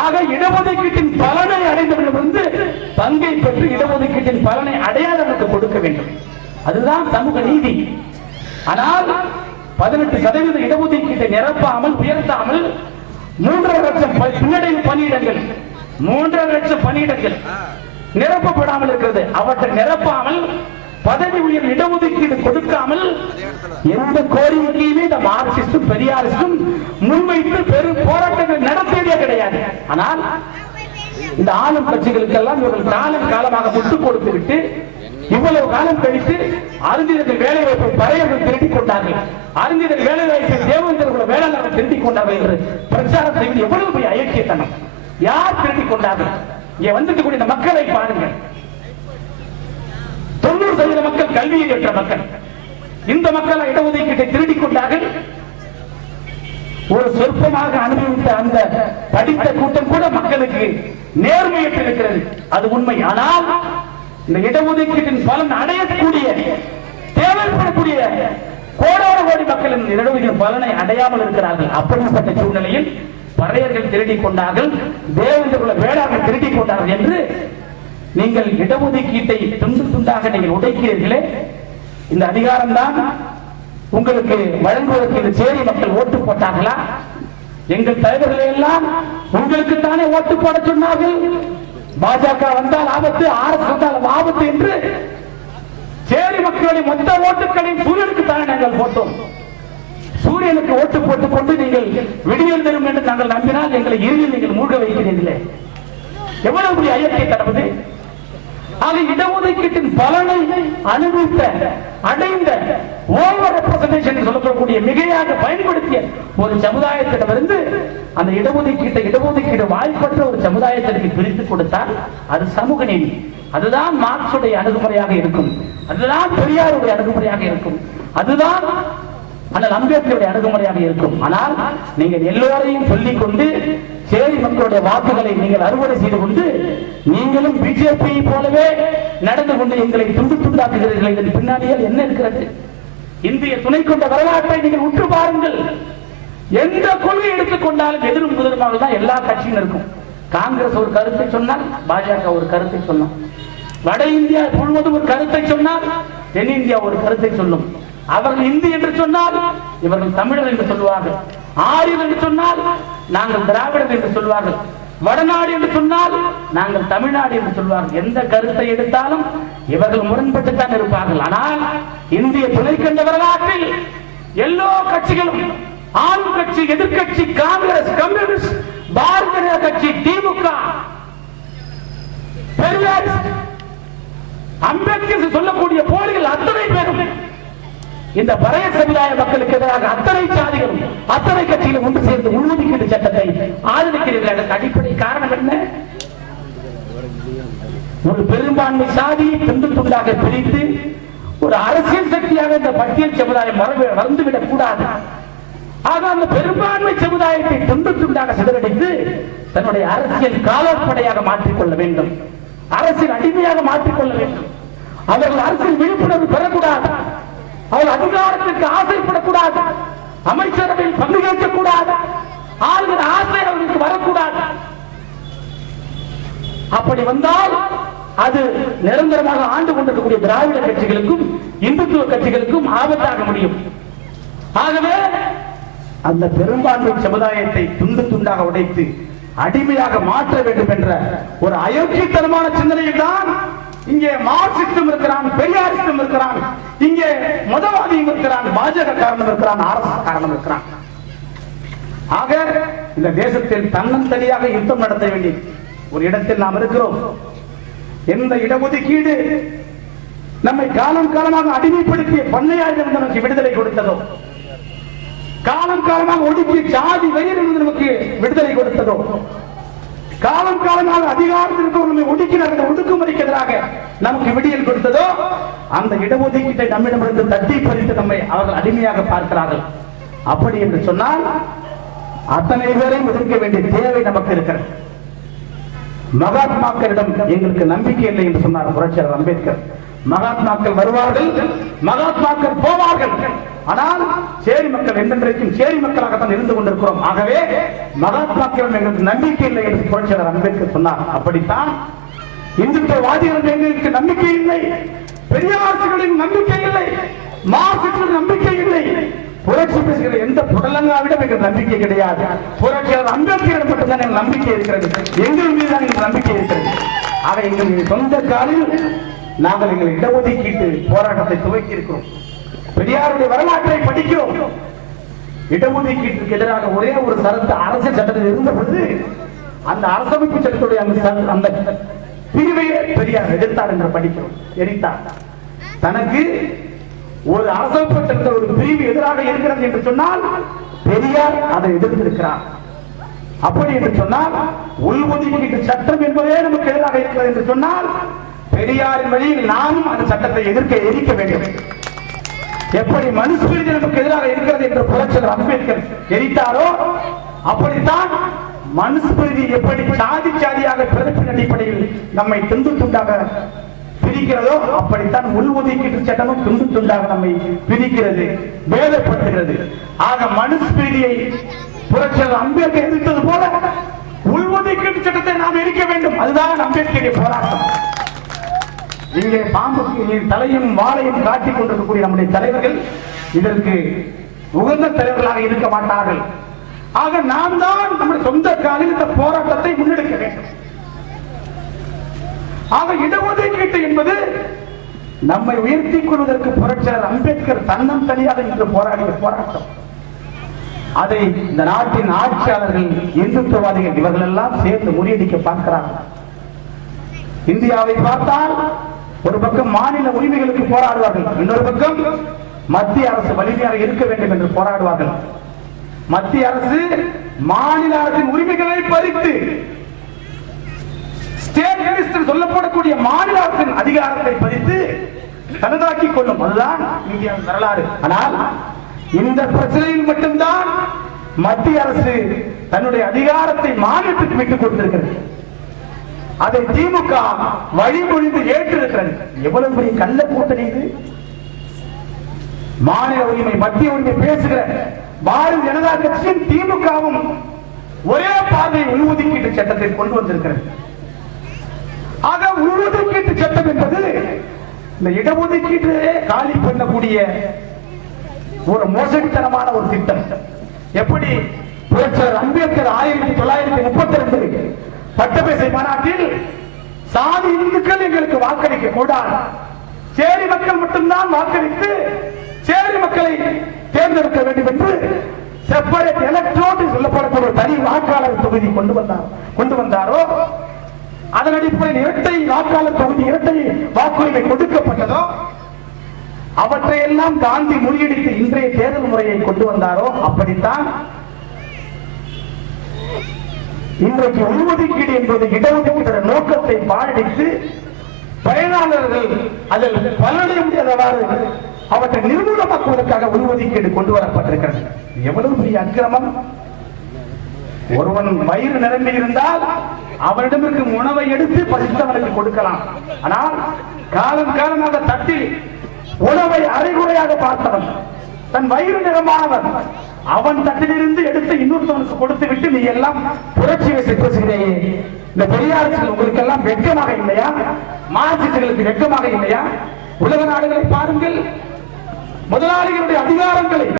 ஆக இடஒதுக்கீட்டின் பலனை அடைந்தவர்கள் பங்கை பெற்று இடஒதுக்கீட்டின் பலனை அடையாளருக்கு கொடுக்க வேண்டும். அதுதான் சமூக நீதி. ஆனால் 18% இடஒதுக்கீட்டை நிரப்பாமல் உயர்த்தாமல் 3.5 லட்சம் பின்னடைவு பணியிடங்கள் 3.5 லட்சம் பணியிடங்கள் நிரப்பப்படாமல் இருக்கிறது. அவற்றை நிரப்பாமல் பதவி உயர் இடஒதுக்கீடு கொடுக்காமல் எந்த கோரிக்கையுமே இந்த மார்க்சிஸ்டும் பெரியாரிஸ்டும் முன்வைத்து பெரும் போராட்டங்கள் நடத்தியதே கிடையாது. ஆனால் இந்த ஆளும் கட்சிகளுக்கெல்லாம் இவர்கள் காலம் காலமாக முட்டுக் கொடுத்து விட்டு இவ்வளவு காலம் கழித்து அருந்தினர்கள் வேலை வாய்ப்பை பறையர்கள் திருட்டிக் கொண்டார்கள், அருந்தினர் வேலை வாய்ப்பை தேவேந்திர வேளாளர்கள் திருட்டிக் கொண்டார்கள் என்று பிரச்சாரம் செய்வது எவ்வளவு பெரிய அயோக்கியத்தனம்! யார் திருட்டிக் கொண்டார்கள்? இங்கே வந்துட்டு கூடிய மக்களை பாருங்கள். 90% மக்கள் கல்வியை பெற்ற மக்கள். இந்த மக்கள் இடஒதுக்கீட்டை திருடிக் கொண்டார்கள். ஒரு சொற்பமாக அனுபவித்த அந்த படித்த கூட்டம் கூட மக்களுக்கு நேர்மையற்று இருக்கிறது. அது உண்மை. ஆனால் இந்த இடஒதுக்கீட்டின் பலன் அடையக்கூடிய தேவைப்படக்கூடிய கோடான கோடி மக்கள் இந்த இடஒதுக்கீட்டின் பலனை அடையாமல் இருக்கிறார்கள். அப்படிப்பட்ட சூழ்நிலையில் பறையர்கள் திருடிக் கொண்டார்கள், தேவேந்திர வேளாளர்கள் திருடிக் கொண்டார்கள் என்று நீங்கள் இடஒதுக்கீட்டை துண்டு துண்டாக நீங்கள் உடைக்கிறீர்களே, இந்த அதிகாரம் தான் உங்களுக்கு வழங்குவதற்கு இந்த சேரி மக்கள் ஓட்டு போட்டார்களா? எங்கள் தலைவர்களை எல்லாம் உங்களுக்கு தானே ஓட்டு போட சொன்னார்கள். பாஜக வந்தால் ஆபத்து, ஆர்எஸ் வந்தால் ஆபத்து என்று சேரி மக்களுடைய மொத்த ஓட்டுகளையும் சூரியனுக்கு தானே நாங்கள் போட்டோம். சூரியனுக்கு ஓட்டு போட்டுக் கொண்டு நீங்கள் விடியல் தரும் என்று நாங்கள் நம்பினால் எங்களை இறுதியில் நீங்கள் மூழ்க வைக்கிறீர்களே, எவ்வளவு பெரிய அயற்கை தரவது! ஆக இடஒதுக்கீட்டின் பலனை அனுபவித்த அடைந்த ஓவர் ரெப்ரசன்டேஷன் சொல்லக்கூடிய மிகையாக பயன்படுத்திய ஒரு சமுதாயத்திடமிருந்து அந்த இடஒதுக்கீடு வாய்ப்பற்ற ஒரு சமுதாயத்திற்கு பிரித்து கொடுத்தால் அது சமூக நீதி. அதுதான் மார்க்சுடைய அணுகுமுறையாக இருக்கும், அதுதான் பெரியாருடைய அணுகுமுறையாக இருக்கும், அதுதான் ஆனால் அம்பேத்கருடைய அணுகுமுறையாக இருக்கும். ஆனால் நீங்கள் எல்லோரையும் சொல்லிக் கொண்டு சேரி மக்களுடைய வாக்குகளை நீங்கள் அறுவடை செய்து கொண்டு நீங்களும் பிஜேபி போலவே நடந்து கொண்டு எங்களை துண்டு துண்டாக்குகிறீர்கள். இதன் பின்னாடியால் என்ன இருக்கிறது? இந்திய துணை கொண்ட வரலாற்றை நீங்கள் உற்று பாருங்கள். எந்த கொள்கை எடுத்துக்கொண்டாலும் எதிரும் புதிருமாக தான் எல்லா கட்சியும் இருக்கும். காங்கிரஸ் ஒரு கருத்தை சொன்னால் பாஜக ஒரு கருத்தை சொன்னார், வட இந்தியா முழுவதும் ஒரு கருத்தை சொன்னால் தென் இந்தியா ஒரு கருத்தை சொல்லும். அவர்கள் இந்தி என்று சொன்னால் இவர்கள் தமிழர் என்று சொல்வார்கள், ஆரியர் என்று சொன்னால் நாங்கள் திராவிடர் என்று சொல்வார்கள், வடநாடு என்று சொன்னால் நாங்கள் தமிழ்நாடு என்று சொல்வார்கள். எந்த கருத்தை எடுத்தாலும் இவர்கள் முரண்பட்டுத்தான் இருப்பார்கள். ஆனால் இந்திய துணை கண்ட வரலாற்றில் எல்லா கட்சிகளும் ஆளும் கட்சி, எதிர்கட்சி, காங்கிரஸ், கம்யூனிஸ்ட், பாரதிய ஜனதா கட்சி, திமுக, பெரியார், அம்பேத்கர் சொல்லக்கூடிய போலிகள் அத்தனை பேரும் இந்த பறைய சமுதாய மக்களுக்கு எதிராக அத்தனை சாதிகளும் அத்தனை கட்சியிலும் ஒன்று சேர்ந்து உள்ஒதுக்கீடு சட்டத்தை ஆதரிக்கிறீர்கள். அடிப்படை காரணம் என்ன? ஒரு பெரும்பான்மை சாதியை துண்டு துண்டாக பிரித்து ஒரு அரசியல் சக்தியாக இந்த பட்டியல் சமுதாயம் மறந்துவிடக் கூடாது. ஆக அந்த பெரும்பான்மை சமுதாயத்தை துண்டு துண்டாக சிதறடித்து தன்னுடைய அரசியல் காலப்படையாக மாற்றிக்கொள்ள வேண்டும், அரசியல் அடிமையாக மாற்றிக்கொள்ள வேண்டும். அவர்கள் அரசியல் விழிப்புணர்வு பெறக்கூடாது, அவர்கள் அதிகாரத்திற்கு ஆசைப்படக்கூடாது, அமைச்சரவையில் பங்கு கேட்கக்கூடாது, ஆளுகிற ஆசை அவர்களுக்கு வரக்கூடாது. அப்படி வந்தால் அது நிரந்தரமாக ஆண்டு கொண்டிருக்கக்கூடிய திராவிட கட்சிகளுக்கும் இந்துத்துவ கட்சிகளுக்கும் ஆபத்தாக முடியும். ஆகவே அந்த பெரும்பான்மை சமுதாயத்தை துண்டு துண்டாக உடைத்து அடிமையாக மாற்ற வேண்டும் என்ற ஒரு அயோக்கியத்தனமான சிந்தனையில் தான் இங்கே மார்க்சிஸ்டும் இருக்கிறான், பெரியாரிஸ்டும் இருக்கிறான், இங்கே மதவாதியும் இருக்கிறான், பாஜக காரணம் இருக்கிறான், ஆர்எஸ்எஸ் காரணம் இருக்கிறான். ஆக இந்த தேசத்தில் தன்னந்தனியாக யுத்தம் நடத்த வேண்டிய ஒரு இடத்தில் நாம் இருக்கிறோம். எந்த இடஒதுக்கீடு நம்மை காலம் காலமாக அடிமைப்படுத்திய பண்ணையாளர்கள் நமக்கு விடுதலை கொடுத்ததோ, காலம் காலமாக ஒடுக்கிய சாதி வெறியிலிருந்து நமக்கு விடுதலை கொடுத்ததோ, காலம் காலமாக அதிகாரத்திற்கு நம்மை ஒடுக்கினார்கள் ஒடுக்குமுறைக்கு எதிராக நமக்கு விடியல் கொடுத்ததோ, அந்த இடஒதுக்கீட்டை நம்மிடமிருந்து தட்டி பறித்து நம்மை அவர்கள் அடிமையாக பார்க்கிறார்கள். அப்படி என்று சொன்னால் அத்தனை பேரையும் எதிர்க்க வேண்டிய தேவை நமக்கு இருக்கிறது. மகாத்மாக்களிடம் எங்களுக்கு நம்பிக்கை இல்லை என்று சொன்னார் புரட்சியாளர் அம்பேத்கர். மகாத்மாக்கள் வருவார்கள், மகாத்மாக்கள் போவார்கள், ஆனால் சேரி மக்கள் என்றென்றைக்கும் சேரி மக்களாகத்தான் இருந்து கொண்டிருக்கிறோம். ஆகவே மகாத்மாக்கள் எங்களுக்கு நம்பிக்கை இல்லை என்று புரட்சியாளர் அம்பேத்கர் சொன்னார். அப்படித்தான் இந்துத்துவவாதிகள் எங்களுக்கு நம்பிக்கை இல்லை, பெரியார்களின் நம்பிக்கை இல்லை, மார்க்சிஸ்டுகளின் நம்பிக்கை இல்லை, புரட்சி பேசுகிற எந்த புடலங்காவிடம் எங்களுக்கு நம்பிக்கை கிடையாது. புரட்சியாளர் அம்பேத்கர் மட்டும்தான் எங்கள் நம்பிக்கை இருக்கிறது, எங்கள் மீது தான் எங்கள் நம்பிக்கை இருக்கிறது. ஆக எங்கள் சொந்த காலில் நாங்கள் எங்கள் இடஒதுக்கீட்டு போராட்டத்தை துவக்கி இருக்கிறோம். பெரியாருடைய வரலாற்றை படிக்கிறோம். இடஒதுக்கீட்டுக்கு எதிராக ஒரே ஒரு சரத்து அரசு சட்டத்தில் இருந்த பொழுது அந்த அரசமைப்பு சட்டத்துடைய அந்த பிரிவையே பெரியார் எதிர்த்தார் என்று படிக்கிறோம். எரித்தார். தனக்கு ஒரு அரசமைப்பு சட்ட ஒரு பிரிவு எதிராக இருக்கிறது என்று சொன்னால் பெரியார் அதை எதிர்த்திருக்கிறார். அப்படி என்று சொன்னால் உள்ஒதுக்கீட்டு சட்டம் என்பதே நமக்கு எதிராக இருக்கிறது என்று சொன்னால் பெரியாரின் வழியில் நாமும் அந்த சட்டத்தை எரிக்க வேண்டும். எப்படி மனுஸ்மிருதி நமக்கு எதிராக இருக்கிறது என்று புரட்சியாளர் அம்பேத்கர் எரித்தாரோ அப்படித்தான் மனுஸ்மிருதி எப்படி சாதி சாதியாக பிறப்பின் அடிப்படையில் நம்மை துண்டு துண்டாக பிரிக்கிறதோ அப்படித்தான் உள்ஒதுக்கீட்டு சட்டமும் துண்டு துண்டாக நம்மை பிரிக்கிறது, வேதப்படுத்துகிறது. ஆக மனுஸ்மிருதியை புரட்சியாளர் அம்பேத்கர் எதிர்த்தது போல உள்ஒதுக்கீட்டு சட்டத்தை நாம் எரிக்க வேண்டும். அதுதான் அம்பேத்கருடைய போராட்டம். இங்கே பாம்புக்கு தலையும் வாளையும் காட்டிக் கொண்டிருக்கக்கூடிய நம்முடைய தலைவர்கள் இதற்கு உகந்த தலைவர்களாக இருக்க மாட்டார்கள். ஆக நாம் தான் நம்முடைய சொந்த காலில் இந்த போராட்டத்தை முன்னெடுக்க வேண்டும். ஆக இடஒதுக்கீட்டு என்பது நம்மை உயர்த்திக் கொள்வதற்கு புரட்சியாளர் அம்பேத்கர் தன்னம் தனியாக இன்று போராடிய போராட்டம். அதை இந்த நாட்டின் ஆட்சியாளர்கள், இந்துத்துவவாதிகள் இவர்கள் எல்லாம் சேர்ந்து முறியடிக்க பார்க்கிறார்கள். இந்தியாவை பார்த்தால் ஒரு பக்கம் மாநில உரிமைகளுக்கு போராடுவார்கள், இன்னொரு பக்கம் மத்திய அரசு வலிமையாக இருக்க வேண்டும் என்று போராடுவார்கள். மத்திய அரசு மாநில அரசின் உரிமைகளை பறித்து ஸ்டேட் மினிஸ்டர் சொல்லப்படக்கூடிய மாநில அரசின் அதிகாரத்தை பறித்து தனதாக்கிக் கொள்ளும். அதுதான் இந்தியாவின் வரலாறு. ஆனால் இந்த பிரச்சனையில் மட்டும்தான் மத்திய அரசு தன்னுடைய அதிகாரத்தை மாநிலத்துக்கு விட்டுக் கொடுத்திருக்கிறது. அதை திமுக வழிமொழிந்து ஏற்றிருக்கிறது. எவ்வளவு பெரிய கள்ள கூட்டணி இது! மாநில உரிமை, மத்திய உரிமை பேசுகிற பாரதிய ஜனதா கட்சியும் திமுகவும் ஒரே பார்வை உள்ஒதுக்கீட்டு சட்டத்தை கொண்டு வந்திருக்கிறது. ஆக உள்ஒதுக்கீட்டு சட்டம் என்பது இந்த இடஒதுக்கீட்டு காலி பண்ணக்கூடிய ஒரு மோசடித்தனமான ஒரு திட்டம். எப்படி புரட்சியாளர் அம்பேத்கர் 1932 பட்டப்பேசை மாநாட்டில் சாதி இந்துக்கள் எங்களுக்கு வாக்களிக்க கூடாது, சேரி மக்கள் மட்டும்தான் வாக்களித்து சேரி மக்களை தேர்ந்தெடுக்க வேண்டும் என்று செப்பரேட் எலக்ட்ரோட் சொல்லப்படக்கூடிய தனி வாக்காளர் தொகுதி கொண்டு வந்தாரோ, அதன் அடிப்படையில் இரட்டை வாக்காளர் தொகுதி, இரட்டை வாக்குரிமை கொடுக்கப்பட்டதோ, அவற்றையெல்லாம் காந்தி முறியடித்து இன்றைய தேர்தல் முறையை கொண்டு வந்தாரோ, அப்படித்தான் இன்றைக்கு உள்ஒதுக்கீடு என்பது இடஒதுக்கீடு நோக்கத்தை பாழடித்து பயனாளர்கள் அதில் பலனடைய முடியாதவாறு அவற்றை நிர்மூலமாக்குவதற்காக உள்ஒதுக்கீடு கொண்டு வரப்பட்டிருக்கிறது. எவ்வளவு பெரிய அக்கிரமம்! ஒருவன் வயிறு நிரம்பி இருந்தால் அவனிடம் இருக்கும் உணவை எடுத்து பசித்தவனுக்கு கொடுக்கலாம். ஆனால் காலம் காலமாக தட்டில் உணவை அரைகுறையாக பார்த்தவன், தன் வயிறு நிரம்பானவன், அவன் தட்டிலிருந்து எடுத்து இன்னொருத்தவனுக்கு கொடுத்து விட்டு நீ எல்லாம் புரட்சி பேசுகிறேன். இந்த பெரியார்கள் உங்களுக்கு எல்லாம் வெட்கமாக இல்லையா? மார்க்சிஸ்டுகளுக்கு வெட்கமாக இல்லையா? உலக நாடுகளை பாருங்கள், முதலாளிகளுடைய அதிகாரங்களை